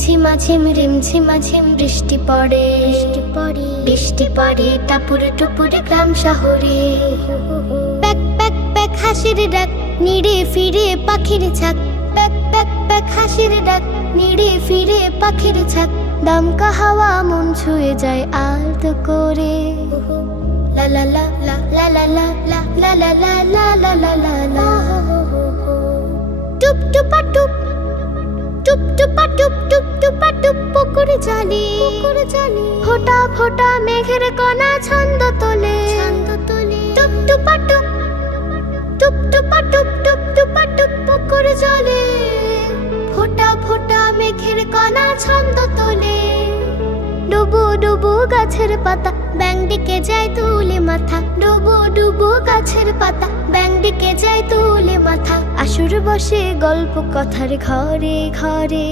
রিমঝিমা ঝিম বৃষ্টি পড়ে, বৃষ্টি পড়ে টাপুরে টুপুরে গ্রাম শহরে। প্যাক প্যাক প্যাক হাসির ডাক, নিড়ে ফিরে পাখির ছাক। প্যাক প্যাক প্যাক হাসির ডাক, নিড়ে ফিরে পাখির ছাক। দমকা হাওয়া মন ছুঁয়ে যায় আলতো করে। লা লা লা লা লা লা লা লা লা লা লা লা লা লা লা। টুপ টুপা টুপ, টুপ টুপা টুপ, টুপ টুপা টুপ পুকুরে জালি। ফোঁটা ফোঁটা মেঘের কণা ছন্দ তোলে। টুপ টুপা টুপ, টুপ টুপা টুপ, টুপ টুপা টুপ পুকুরে জলে। ফোঁটা ফোঁটা মেঘের কণা ছন্দ তোলে। ডুবু ডুবু গাছের পাতা, ব্যাং দিকে যায় তুলে মাথা। ডুবু ডুবু গাছের পাতা, ব্যাং দিকে যায় তুলে মাথা। আসর বসে গল্প কথার ঘরে ঘরে।